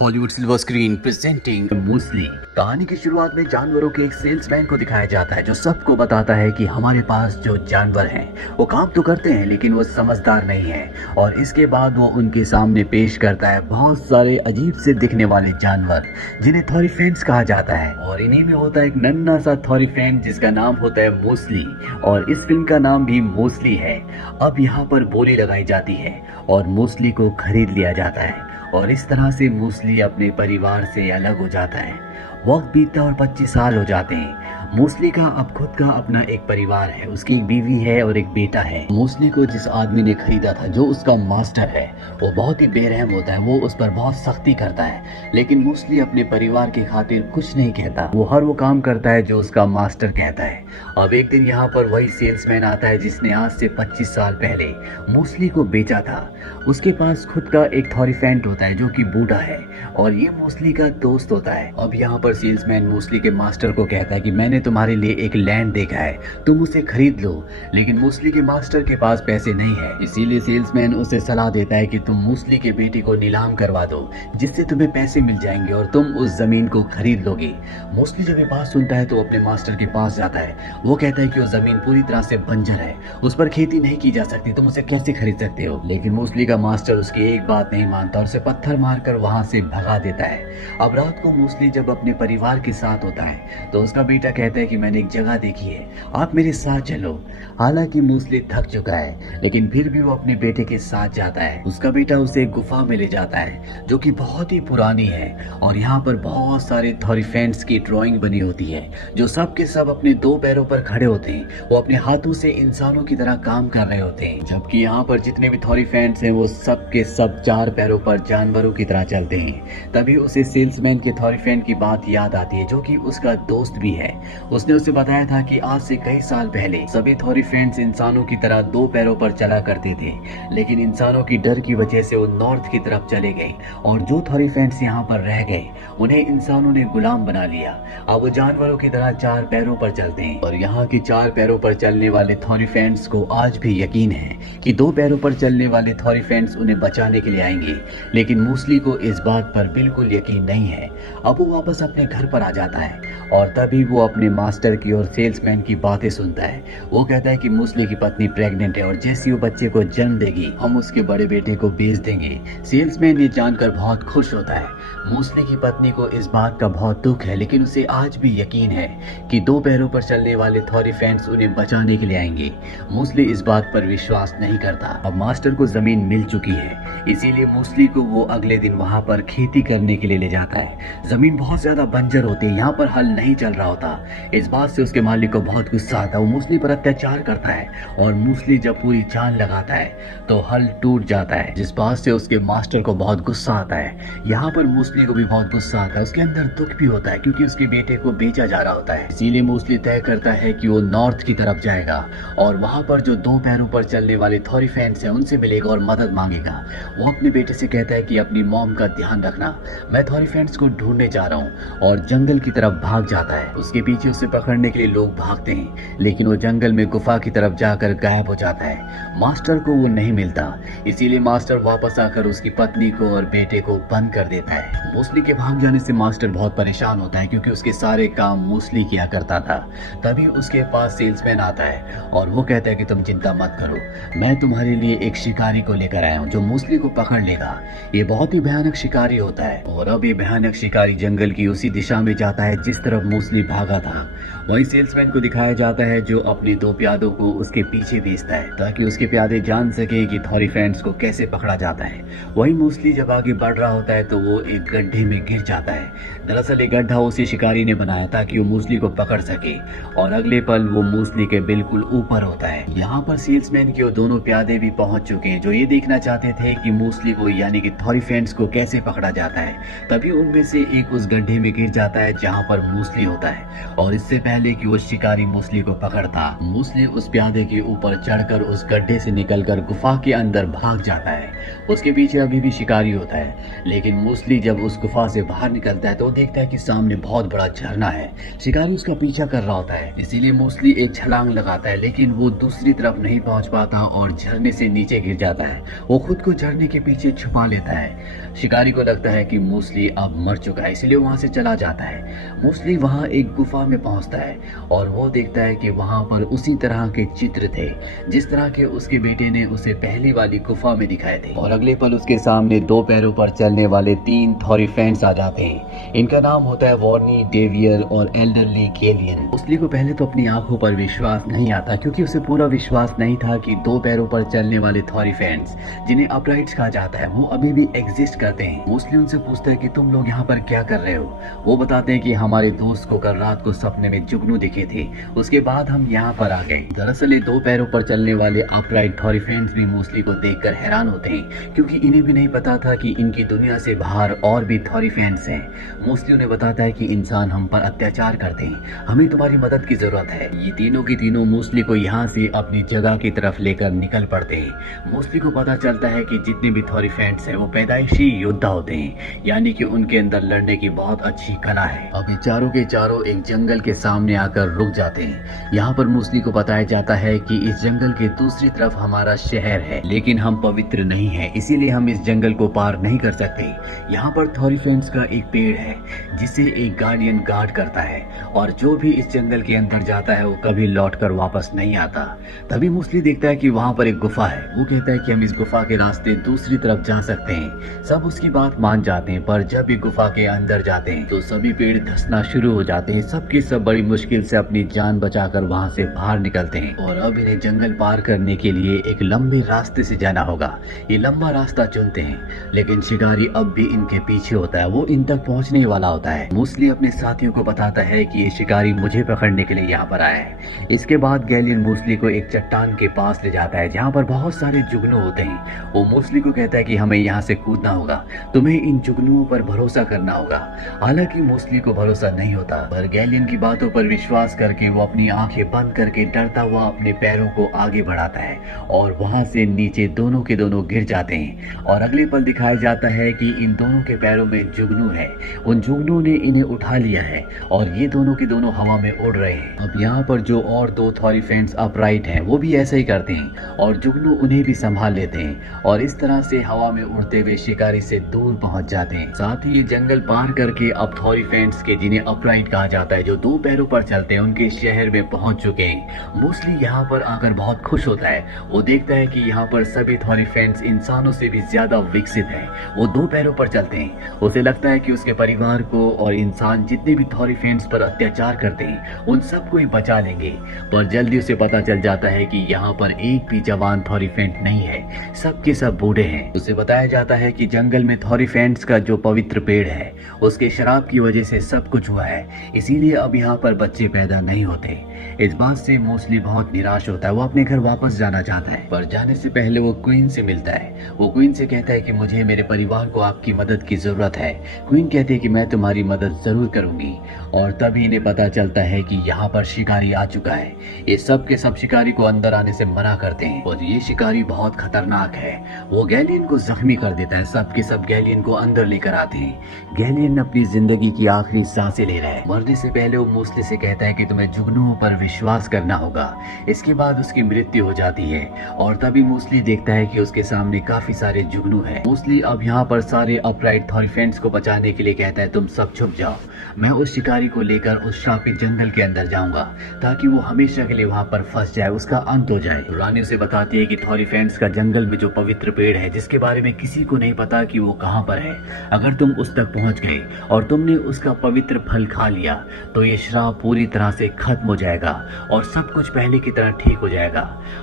Hollywood silver screen presenting मूसली। कहानी की शुरुआत में जानवरों के एक सेल्समैन को दिखाया जाता है जो सबको बताता है कि हमारे पास जो जानवर हैं वो काम तो करते हैं लेकिन वो समझदार नहीं है। और इसके बाद वो उनके सामने पेश करता है बहुत सारे अजीब से दिखने वाले जानवर जिन्हें थॉरीफेंट्स कहा जाता है। और इन्हीं में होता है एक नन्हा सा थॉरीफेंट जिसका नाम होता है मूसली। और इस फिल्म का नाम भी मूसली है। अब यहाँ पर बोली लगाई जाती है और मूसली को खरीद लिया जाता है और इस तरह से मूसली अपने परिवार से अलग हो जाता है। वक्त बीतता और 25 साल हो जाते हैं। मूसली का अब खुद का अपना एक परिवार है, उसकी एक बीवी है और एक बेटा है। मूसली को जिस आदमी ने खरीदा था जो उसका मास्टर है वो बहुत ही बेरहम होता है, वो उस पर बहुत सख्ती करता है। लेकिन मूसली अपने परिवार की खातिर कुछ नहीं कहता, वो हर वो काम करता है जो उसका मास्टर कहता है। अब एक दिन यहाँ पर वही सेल्समैन आता है जिसने आज से 25 साल पहले मूसली को बेचा था। उसके पास खुद का एक थॉरीफेंट होता है जो कि बूढ़ा है और ये मूसली का दोस्त होता है। अब यहाँ पर सेल्समैन मूसली के मास्टर को कहता है कि मैंने तुम्हारे लिए एक लैंड देखा है, तुम उसे खरीद लो। लेकिन मूसली के मास्टर के पास पैसे नहीं है, इसीलिए सेल्समैन उसे सलाह देता है कि तुम मूसली के बेटे को नीलाम करवा दो जिससे तुम्हें पैसे मिल जाएंगे और तुम उस जमीन को खरीद लोगे। मूसली जब ये बात सुनता है तो अपने मास्टर के पास जाता है। वो कहता है कि वो जमीन पूरी तरह से बंजर है, उस पर खेती नहीं की जा सकती, तुम उसे कैसे खरीद सकते हो। लेकिन मूसली का मास्टर उसकी एक बात नहीं मानता और उसे पत्थर मारकर वहां से भगा देता है। अब रात को मूसली जब अपने परिवार के साथ होता है तो उसका बेटा कहता है कि मैंने एक जगह देखी है, आप मेरे साथ चलो। हालांकि मूसली थक चुका है लेकिन फिर भी वो अपने बेटे के साथ जाता है। उसका बेटा उसे एक गुफा में ले जाता है जो कि बहुत ही पुरानी है और यहाँ पर बहुत सारे थॉरीफेंट्स की ड्राइंग बनी होती है जो सब के सब अपने दो पैरों पर खड़े होते हैं। वो अपने हाथों से इंसानों की तरह काम कर रहे होते हैं, जबकि यहाँ पर जितने भी थॉरीफेंट्स हैं वो सब के सब चार पैरों पर जानवरों की तरह चलते हैं। तभी उसे सेल्समैन के थॉरीफेंट की बात याद आती है जो कि उसका दोस्त भी है। उसने उसे बताया था कि आज से कई साल पहले सभी थॉरीफेंट्स इंसानों की तरह दो पैरों पर चला करते थे, लेकिन इंसानों की डर की वजह से वो नॉर्थ की तरफ चले गए और जो थॉरीफेंट्स यहाँ पर रह गए उन्हें इंसानों ने गुलाम बना लिया। अब वो जानवरों की तरह चार पैरों पर चलते हैं और यहाँ के चार पैरों पर चलने वाले थॉरीफेंट्स को आज भी यकीन है कि दो पैरों पर चलने वाले थॉरीफेंट्स उन्हें बचाने के लिए आएंगे। लेकिन मूसली को इस बात पर बिल्कुल यकीन नहीं है। अब वो वापस अपने घर पर आ जाता है और तभी वो अपने मास्टर की और सेल्समैन की बातें सुनता है। वो कहता है कि मूसली की पत्नी प्रेग्नेंट है और जैसे वो बच्चे को जन्म देगी हम उसके बड़े बेटे को बेच देंगे। सेल्समैन ये जानकर बहुत खुश होता है। मूसली की पत्नी को इस बात का बहुत दुख है लेकिन उसे आज भी यकीन है कि दो पैरों पर चलने वाले थॉरीफेंट्स उन्हें बचाने के लिए आएंगे। मूसली इस बात पर विश्वास नहीं करता। अब मास्टर को जमीन मिल चुकी है इसीलिए मूसली को वो अगले दिन वहां पर खेती करने के लिए ले जाता है। जमीन बहुत ज्यादा बंजर होती है, यहाँ पर हल नहीं चल रहा होता। इस बात से उसके मालिक को बहुत गुस्सा आता है, वो मूसली पर अत्याचार करता है और मूसली जब पूरी जान लगाता है तो हल टूट जाता है, जिस बात से उसके मास्टर को बहुत गुस्सा आता है। यहाँ पर मूसली को भी बहुत गुस्सा आता है, उसके अंदर दुख भी होता है क्योंकि उसके बेटे को बेचा जा रहा होता है। इसीलिए मूसली तय करता है कि वो नॉर्थ की तरफ जाएगा और वहां पर जो दो पैरों पर चलने वाले थॉरीफेंट्स हैं उनसे मिलेगा और मदद मांगेगा। वो अपने बेटे से कहता है कि अपनी मॉम का ध्यान रखना, मैं थॉरीफेंट्स को ढूंढने जा रहा हूँ और जंगल की तरफ भाग जाता है। उसके पीछे उसे पकड़ने के लिए लोग भागते हैं लेकिन वो जंगल में गुफा की तरफ जाकर गायब हो जाता है। मास्टर को वो नहीं मिलता, इसीलिए मास्टर वापस आकर उसकी पत्नी को और बेटे को बंद कर देता है। मूसली के भाग जाने से मास्टर बहुत परेशान होता है क्योंकि उसके सारे काम मूसली किया करता था। तभी उसके पास सेल्समैन आता है और वो कहता है कि तुम चिंता मत करो, मैं तुम्हारे लिए एक शिकारी को लेकर आया हूँ जो मूसली को पकड़ लेगा। ये बहुत ही भयानक शिकारी होता है और अब ये भयानक शिकारी जंगल की उसी दिशा में जाता है जिस तरफ मूसली भागा था। वही सेल्समैन को दिखाया जाता है जो अपने दो प्यादों को उसके पीछे भेजता है ताकि उसके प्यादे जान सके कि थॉरीफेंट्स को कैसे पकड़ा जाता है। वही मूसली जब आगे बढ़ रहा होता है तो वो एक गड्ढे में गिर जाता है। दरअसल ये गड्ढा उसी शिकारी ने बनाया ताकि वो मूसली को पकड़ सके और अगले पल वो मूसली के बिल्कुल ऊपर होता है। यहाँ पर सेल्समैन के वो दोनों प्यादे भी पहुंच चुके हैं जो ये देखना चाहते थे कि मूसली को यानी कि थॉरीफेंट्स को कैसे पकड़ा जाता है। तभी उनमें से एक उस गड्ढे में गिर जाता है जहाँ पर मूसली होता है और इससे पहले कि वो शिकारी मूसली को पकड़ता, मूसली उस प्यादे के ऊपर चढ़कर उस गड्ढे से निकलकर गुफा के अंदर भाग जाता है। उसके पीछे अभी भी शिकारी होता है, लेकिन मूसली जब उस गुफा से बाहर निकलता है तो वो देखता है कि सामने बहुत बड़ा झरना है। शिकारी उसका पीछा कर रहा होता है, इसीलिए मूसली एक छलांग लगाता है, लेकिन वो दूसरी तरफ नहीं पहुंच पाता और झरने से नीचे गिर जाता है। वो खुद को झरने के पीछे छुपा लेता है। शिकारी को लगता है कि मूसली अब मर चुका है, इसलिए वहां से चला जाता है। मूसली वहां एक गुफा में पहुंचता है और वो देखता है कि वहां पर उसी तरह के चित्र थे जिस तरह के उसके बेटे ने उसे पहली वाली गुफा में दिखाए थे। और अगले पल उसके सामने 2 पैरों पर चलने वाले 3 थॉरीफेंट्स आ जाते हैं। इनका नाम होता है वॉर्नी, डेवियर और एल्डरली गैलियन। मूसली को पहले तो अपनी आंखों पर विश्वास नहीं आता, क्योंकि उसे पूरा विश्वास नहीं था कि 2 पैरों पर चलने वाले थॉरीफेंट्स, जिन्हें अपराइट्स कहा जाता है, वो अभी भी एग्जिस्ट करते हैं। मूसली उनसे पूछता है कि तुम लोग यहाँ पर क्या कर रहे हो। वो बताते हैं कि हमारे दोस्त को कल रात को सपने में जुगनू दिखे थे, उसके बाद हम यहाँ पर आ गए। दरअसल ये 2 पैरों पर चलने वाले अपराइट थॉरीफेंट्स भी मूसली को देखकर हैरान होते हैं, क्योंकि इन्हें भी नहीं पता था कि इनकी दुनिया से बाहर और भी थॉरीफेंट्स हैं। मूसली उन्हें बताता है कि इंसान हम पर अत्याचार करते हैं, हमें तुम्हारी मदद की जरूरत है। ये तीनों की तीनों मूसली को यहाँ से अपनी जगह की तरफ लेकर निकल पड़ते हैं। मूसली को पता चलता है कि जितने भी थॉरीफेंट्स हैं वो पैदाइशी योद्धा होते हैं, यानी कि उनके अंदर लड़ने की बहुत अच्छी कला है। अब ये चारों के चारों एक जंगल के सामने आकर रुक जाते हैं। यहाँ पर मूसली को बताया जाता है कि इस जंगल के दूसरी तरफ हमारा शहर है, लेकिन हम पवित्र नहीं है, इसीलिए हम इस जंगल को पार नहीं कर सकते। यहाँ पर थॉरीफेंट्स का एक पेड़ है जिसे एक गार्डियन गार्ड करता है, और जो भी इस जंगल के अंदर जाता है वो कभी लौटकर वापस नहीं आता। तभी मूसली देखता है कि वहाँ पर एक गुफा है। वो कहता है कि हम इस गुफा के रास्ते दूसरी तरफ जा सकते हैं। सब उसकी बात मान जाते हैं, पर जब ये गुफा के अंदर जाते हैं तो सभी पेड़ धंसना शुरू हो जाते हैं। सबके सब बड़ी मुश्किल से अपनी जान बचाकर वहाँ से बाहर निकलते हैं, और अब इन्हें जंगल पार करने के लिए एक लंबे रास्ते से जाना होगा। ये लंबा रास्ता चुनते हैं, लेकिन शिकारी अब भी इनके पीछे होता है, वो इन तक पहुँचने वाला होता है। मूसली अपने साथियों को बताता है कि ये शिकारी मुझे पकड़ने के लिए यहाँ पर आया है। इसके बाद गैलियन मूसली को एक चट्टान के पास ले जाता है जहाँ पर बहुत सारे जुगनू होते हैं। वो मूसली को कहता है कि हमें यहाँ से कूदना होगा, तुम्हें इन जुगनुओं पर भरोसा करना होगा। हालांकि मूसली को भरोसा नहीं होता, पर गैलियन की बातों पर विश्वास करके वो अपनी आंखें बंद करके डरता हुआ अपने पैरों को आगे बढ़ाता है, और वहां से नीचे दोनों के दोनों गिर जाते हैं। और अगले पल दिखाया जाता है कि इन दोनों के पैरों में जुगनू है। उन जुगनू ने इन्हें उठा लिया है और ये दोनों के दोनों हवा में उड़ रहे हैं। अब यहाँ पर जो और 2 थॉरीफेंट्स अपराइट हैं वो भी ऐसा ही करते हैं, और जुगनू उन्हें भी संभाल लेते हैं, और इस तरह से हवा में उड़ते हुए शिकारी से दूर पहुंच जाते हैं। साथ ही ये जंगल पार करके अब थॉरीफेंट्स के, जिन्हें अपराइट कहा जाता है, जो 2 पैरों पर चलते हैं, उनके शहर में पहुंच चुके हैं। मूसली यहाँ पर आकर बहुत खुश होता है। वो देखता है कि यहाँ पर सभी थॉरीफेंट्स इंसानों से भी ज्यादा विकसित हैं। वो 2 पैरों पर चलते हैं। उसे लगता है कि उसके परिवार को और इंसान जितने भी थॉरीफेंट्स पर अत्याचार करते हैं उन सबको ही बचा लेंगे, पर जल्दी उसे पता चल जाता है कि यहाँ पर एक भी जवान थॉरीफेंट नहीं है, सबके सब बूढ़े हैं। उसे बताया जाता है कि जंगल में थॉरीफेंट्स का जो पवित्र पेड़ है उसके शराब की वजह से सब कुछ हुआ है, इसीलिए अब यहाँ पर बच्चे पैदा नहीं होते। इस बात से मूसली बहुत निराश होता है। वो अपने घर वापस जाना चाहता है, पर जाने से पहले वो क्वीन से मिलता है। वो क्वीन से कहता है कि मुझे मेरे परिवार को आपकी मदद की जरूरत है। क्वीन कहती है कि मैं तुम्हारी मदद जरूर करूंगी, और तभी इन्हें पता चलता है कि यहाँ पर शिकारी आ चुका है। ये सब के सब शिकारी को अंदर आने से मना करते हैं, और ये शिकारी बहुत खतरनाक है। वो गैलियन को जख्मी कर देता है। सब के सब गैलियन को अंदर लेकर आते हैं। गैलियन अपनी जिंदगी की आखिरी सांसें ले रहा है। मरने से पहले वो मूसली से कहता है कि तुम्हें जुगनुओं पर विश्वास करना होगा। इसके बाद उसकी मृत्यु हो जाती है, और तभी मूसली देखता है कि उसके सामने काफी सारे जुगनू हैं। मूसली अब यहाँ पर सारे अपराइट थॉरीफेंट्स को बचाने के लिए कहता है तुम सब छुप जाओ, मैं उस शिकारी को लेकर उस श्रापित जंगल के अंदर जाऊंगा, ताकि वो हमेशा के लिए वहाँ पर फंस जाए, उसका अंत हो जाए। रानी उसे बताती है कि थॉरीफेंट्स का जंगल में जो पवित्र पेड़ है जिसके बारे में किसी को नहीं पता कि वो कहाँ पर है, अगर तुम उस तक पहुँच गए और तुमने उसका पवित्र फल खा लिया तो ये श्राप पूरी तरह से खत्म हो जाएगा और सब कुछ पहले की तरह ठीक हो जाएगा।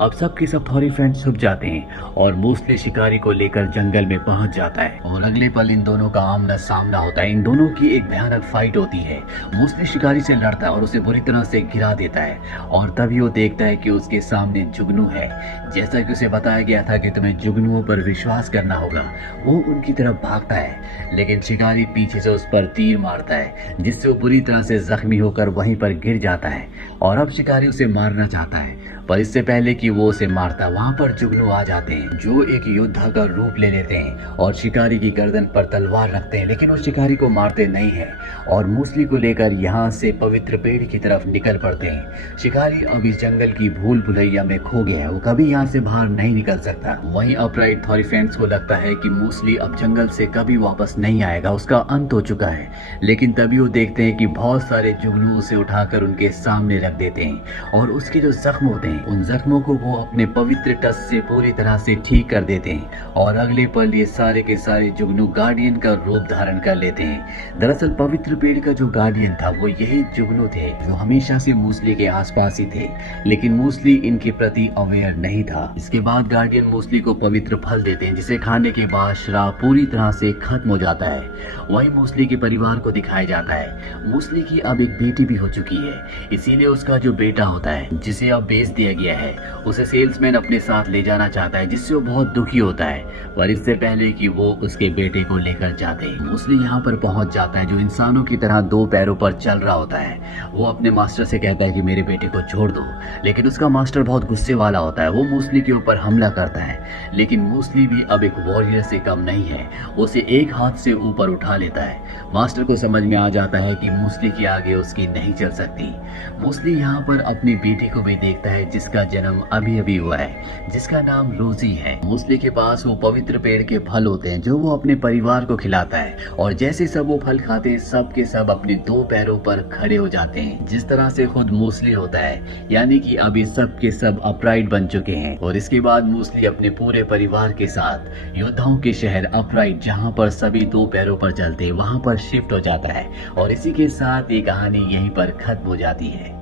अब सबके सब थॉरीफेंट्स छुप जाते हैं और मूसली शिकारी को लेकर जंगल में पहुंच जाता है, और अगले पल इन दोनों का आमना सामना होता है। इन दोनों की एक भयानक फाइट होती है। मूसली शिकारी से लड़ता है और उसे बुरी तरह से गिरा देता है, और तभी वो देखता है कि उसके सामने जुगनू है। जैसा कि उसे बताया गया था कि तुम्हें जुगनुओं पर विश्वास करना होगा, वो उनकी तरफ भागता है, लेकिन शिकारी पीछे से उस पर तीर मारता है जिससे वो बुरी तरह से जख्मी होकर वहीं पर गिर जाता है और अब शिकारी उसे मारना चाहता है, पर इससे पहले कि वो उसे मारता वहां पर जुगनू आ जाते हैं जो एक योद्धा का रूप ले लेते हैं और शिकारी की गर्दन पर तलवार रखते हैं, लेकिन वो शिकारी को मारते नहीं हैं और मूसली को लेकर यहाँ से पवित्र पेड़ की तरफ निकल पड़ते हैं। शिकारी अब इस जंगल की भूल भुलैया में खो गया है, वो कभी यहाँ से बाहर नहीं निकल सकता। वहीं अपराइट थॉरीफेंट्स को लगता है कि मूसली अब जंगल से कभी वापस नहीं आएगा, उसका अंत हो चुका है। लेकिन तभी वो देखते हैं कि बहुत सारे जुगनू उसे उठाकर उनके सामने रख देते हैं और उसके जो जख्म होते हैं उन जख्मों को वो अपने पवित्र टस से पूरी तरह से ठीक कर देते हैं और अगले पल ये सारे के सारे जुगनू गार्डियन का रूप धारण कर लेते हैं। दरअसल पवित्र पेड़ का जो गार्डियन था वो यही जुगनू थे जो हमेशा से मूसली के आसपास ही थे, लेकिन मूसली इनके प्रति अवेयर नहीं था। इसके बाद गार्डियन मूसली को पवित्र फल देते हैं जिसे खाने के बाद श्राप पूरी तरह से खत्म हो जाता है। वहीं मूसली के परिवार को दिखाया जाता है। मूसली की अब एक बेटी भी हो चुकी है, इसीलिए उसका जो बेटा होता है जिसे अब बेच दिया गया है उसे सेल्समैन अपने साथ ले जाना चाहता है, जिससे वो बहुत दुखी होता है। पर इससे पहले कि वो उसके बेटे को लेकर जाते मूसली यहाँ पर पहुंच जाता है जो इंसानों की तरह दो पैरों पर चल रहा होता है। वो अपने मास्टर से कहता है कि मेरे बेटे को छोड़ दो, लेकिन उसका मास्टर बहुत गुस्से वाला होता है। वो मूसली के ऊपर हमला करता है, लेकिन मूसली भी अब एक वॉरियर से कम नहीं है, उसे एक हाथ से ऊपर उठा लेता है। मास्टर को समझ में आ जाता है कि मूसली के आगे उसकी नहीं चल सकती। मूसली यहाँ पर अपनी बेटी को भी देखता है जिसका जन्म अभी अभी हुआ है, जिसका नाम रोजी है। मूसली के पास वो पवित्र पेड़ के फल होते हैं जो वो अपने परिवार को खिलाता है और जैसे सब वो फल खाते हैं सब के सब अपने दो पैरों पर खड़े हो जाते हैं, जिस तरह से खुद मूसली होता है, यानी कि अभी सब के सब अपराइट बन चुके हैं। और इसके बाद मूसली अपने पूरे परिवार के साथ योद्धाओं के शहर अपराइट, जहाँ पर सभी दो पैरों पर चलते हैं, वहाँ पर शिफ्ट हो जाता है और इसी के साथ ये कहानी यहीं पर खत्म हो जाती है।